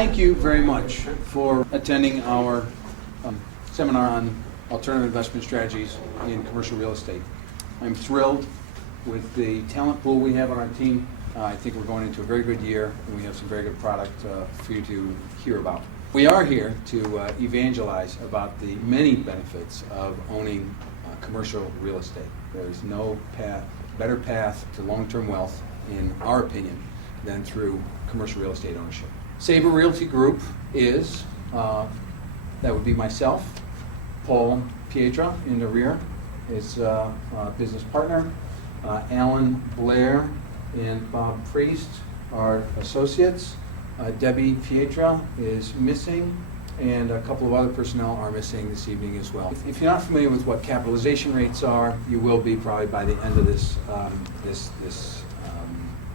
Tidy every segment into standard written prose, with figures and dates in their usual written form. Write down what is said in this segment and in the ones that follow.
Thank you very much for attending our seminar on alternative investment strategies in commercial real estate. I'm thrilled with the talent pool we have on our team. I think we're going into a very good year, and we have some very good product for you to hear about. We are here to evangelize about the many benefits of owning commercial real estate. There's no better path to long-term wealth, in our opinion, than through commercial real estate ownership. Sabre Realty Group is, that would be myself, Paul Pietra in the rear is a business partner, Alan Blair and Bob Priest are associates. Debbie Pietra is missing, and a couple of other personnel are missing this evening as well. If you're not familiar with what capitalization rates are, you will be probably by the end of this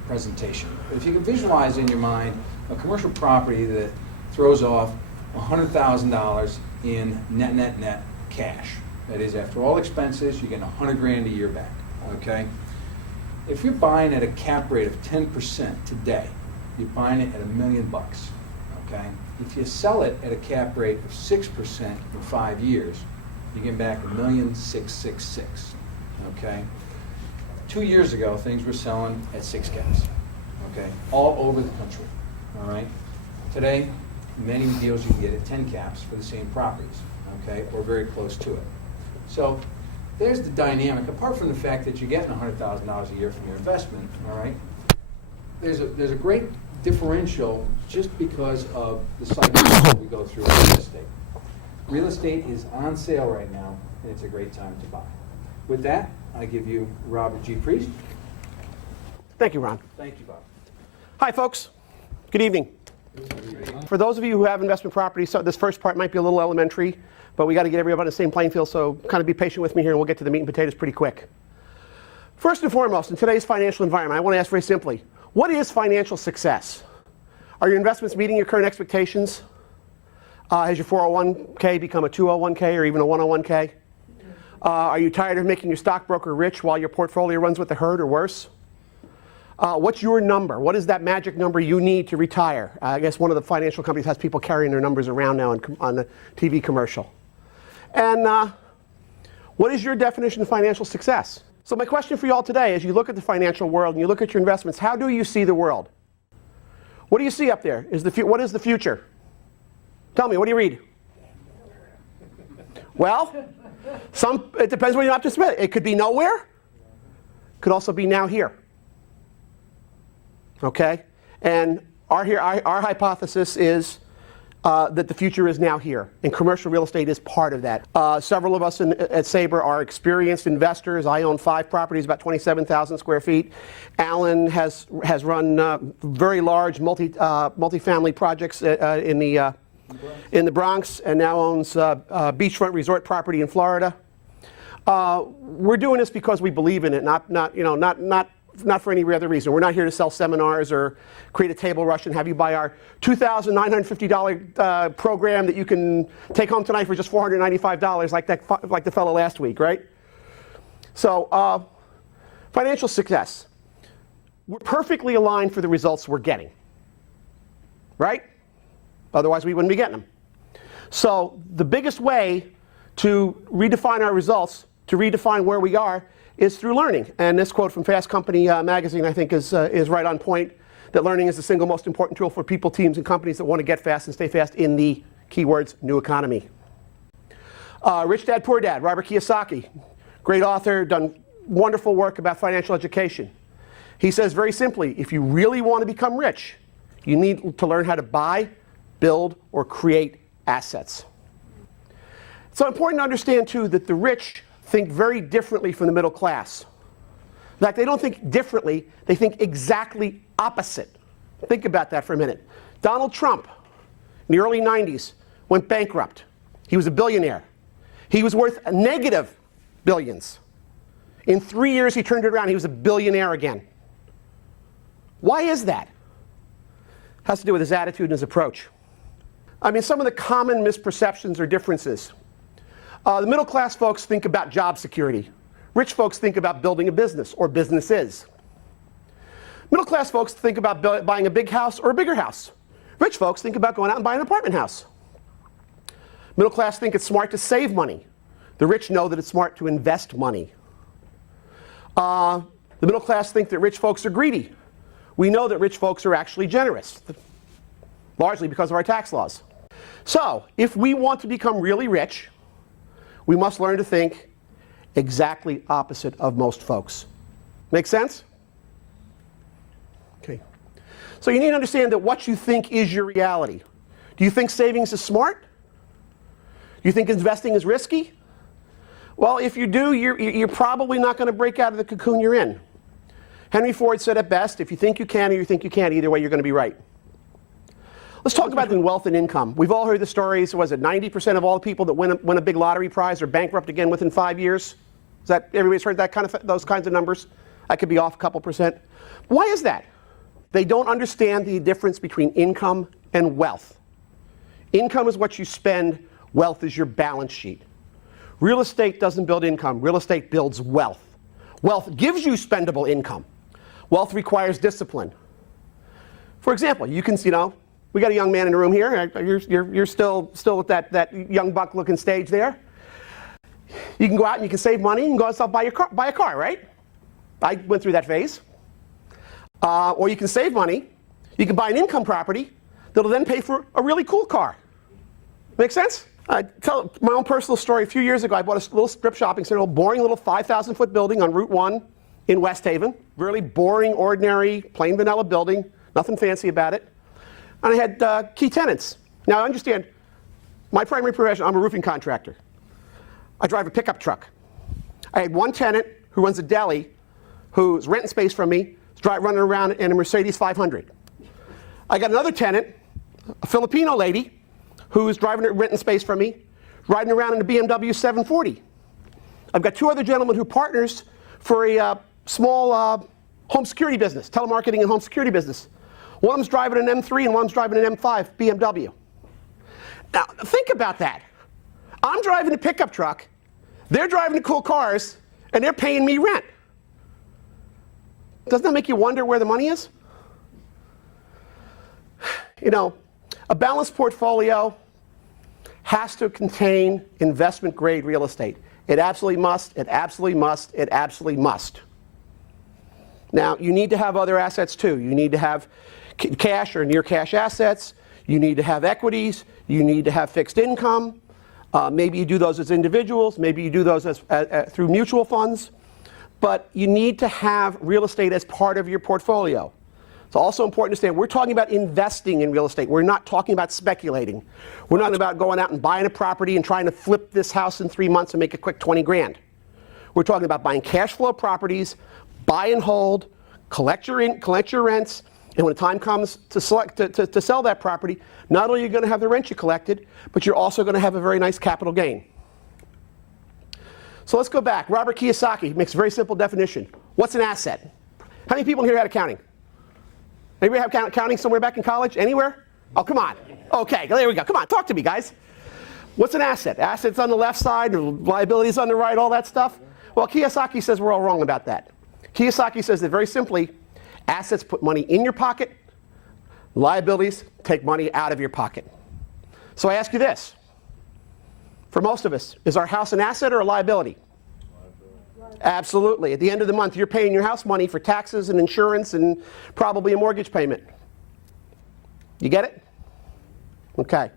presentation. But if you can visualize in your mind a commercial property that throws off $100,000 in net cash, that is, after all expenses, you get $100,000 a year back. Okay. If you're buying at a cap rate of 10% today, you're buying it at $1 million. Okay. If you sell it at a cap rate of 6% in 5 years, you get back $1,666,000. Okay. 2 years ago, things were selling at 6 caps. Okay, all over the country. All right. Today, many deals you can get at 10 caps for the same properties. Okay, or very close to it. So there's the dynamic. Apart from the fact that you're getting $100,000 a year from your investment, all right, there's a great differential just because of the cycle that we go through in real estate. Real estate is on sale right now, and it's a great time to buy. With that, I give you Robert G. Priest. Thank you, Ron. Thank you, Bob. Hi, folks. Good evening. For those of you who have investment properties, so this first part might be a little elementary, but we got to get everybody on the same playing field, so kind of be patient with me here, and we'll get to the meat and potatoes pretty quick. First and foremost, in today's financial environment, I want to ask very simply, what is financial success? Are your investments meeting your current expectations? Has your 401k become a 201k or even a 101k? Are you tired of making your stockbroker rich while your portfolio runs with the herd or worse? What's your number? What is that magic number you need to retire? I guess one of the financial companies has people carrying their numbers around now on a TV commercial. And what is your definition of financial success? So my question for you all today, as you look at the financial world and you look at your investments, how do you see the world? What do you see up there? What is the future? Tell me, what do you read? Well, it depends where you're optimistic. It could be nowhere. Could also be now here. Okay? And our hypothesis is that the future is now here, and commercial real estate is part of that. Several of us at Sabre are experienced investors. I own 5 properties, about 27,000 square feet. Alan has run very large multifamily projects in the Bronx, and now owns a beachfront resort property in Florida. We're doing this because we believe in it, not for any other reason. We're not here to sell seminars or create a table rush and have you buy our $2,950 program that you can take home tonight for just $495, like the fellow last week, right? So, financial success. We're perfectly aligned for the results we're getting, right? Otherwise, we wouldn't be getting them. So, the biggest way to redefine our results, to redefine where we are, is through learning. And this quote from Fast Company magazine, I think, is right on point, that learning is the single most important tool for people, teams, and companies that want to get fast and stay fast in the, keywords, new economy. Rich Dad, Poor Dad, Robert Kiyosaki, great author, done wonderful work about financial education. He says very simply, if you really want to become rich, you need to learn how to buy, build, or create assets. It's so important to understand, too, that the rich think very differently from the middle class. In fact, they don't think differently, they think exactly opposite. Think about that for a minute. Donald Trump, in the early 90s, went bankrupt. He was a billionaire. He was worth a negative billions. In 3 years, he turned it around. He was a billionaire again. Why is that? It has to do with his attitude and his approach. I mean, some of the common misperceptions or differences. The middle class folks think about job security. Rich folks think about building a business or businesses. Middle class folks think about buying a big house or a bigger house. Rich folks think about going out and buying an apartment house. Middle class think it's smart to save money. The rich know that it's smart to invest money. The middle class think that rich folks are greedy. We know that rich folks are actually generous, largely because of our tax laws. So, if we want to become really rich, we must learn to think exactly opposite of most folks. Make sense? Okay. So you need to understand that what you think is your reality. Do you think savings is smart? Do you think investing is risky? Well, if you do, you're probably not going to break out of the cocoon you're in. Henry Ford said it best, if you think you can or you think you can't, either way you're going to be right. Let's talk about wealth and income. We've all heard the stories, was it 90% of all the people that win a big lottery prize are bankrupt again within 5 years? Is that, everybody's heard that those kinds of numbers? I could be off a couple percent. Why is that? They don't understand the difference between income and wealth. Income is what you spend, wealth is your balance sheet. Real estate doesn't build income, real estate builds wealth. Wealth gives you spendable income. Wealth requires discipline. For example, you can, we got a young man in the room here. You're still at that young buck looking stage there. You can go out and you can save money and go out and buy a car, right? I went through that phase. Or you can save money. You can buy an income property that'll then pay for a really cool car. Make sense? I tell my own personal story. A few years ago, I bought a little strip shopping center, a boring little 5,000-foot building on Route 1 in West Haven. Really boring, ordinary, plain vanilla building. Nothing fancy about it. And I had key tenants. Now, understand, my primary profession, I'm a roofing contractor. I drive a pickup truck. I had one tenant who runs a deli who's renting space from me, running around in a Mercedes 500. I got another tenant, a Filipino lady, who's renting space from me, riding around in a BMW 740. I've got two other gentlemen who partners for a small home security business, telemarketing and home security business. One of them's driving an M3 and one's driving an M5 BMW. Now, think about that. I'm driving a pickup truck, they're driving the cool cars, and they're paying me rent. Doesn't that make you wonder where the money is? A balanced portfolio has to contain investment-grade real estate. It absolutely must, it absolutely must, it absolutely must. Now, you need to have other assets too. You need to have cash or near cash assets. You need to have equities. You need to have fixed income. Maybe you do those as individuals. Maybe you do those through mutual funds. But you need to have real estate as part of your portfolio. It's also important to understand we're talking about investing in real estate. We're not talking about speculating. We're not about going out and buying a property and trying to flip this house in 3 months and make a quick 20 grand. We're talking about buying cash flow properties, buy and hold, collect your rents, and when the time comes to sell that property, not only are you going to have the rent you collected, but you're also going to have a very nice capital gain. So let's go back. Robert Kiyosaki makes a very simple definition. What's an asset? How many people here had accounting? Anybody have accounting somewhere back in college? Anywhere? Oh, come on. Okay, there we go. Come on, talk to me, guys. What's an asset? Assets on the left side, liabilities on the right, all that stuff? Well, Kiyosaki says we're all wrong about that. Kiyosaki says that very simply, assets put money in your pocket, liabilities take money out of your pocket. So I ask you this. For most of us, is our house an asset or a liability? Absolutely. At the end of the month, you're paying your house money for taxes and insurance and probably a mortgage payment. You get it? Okay.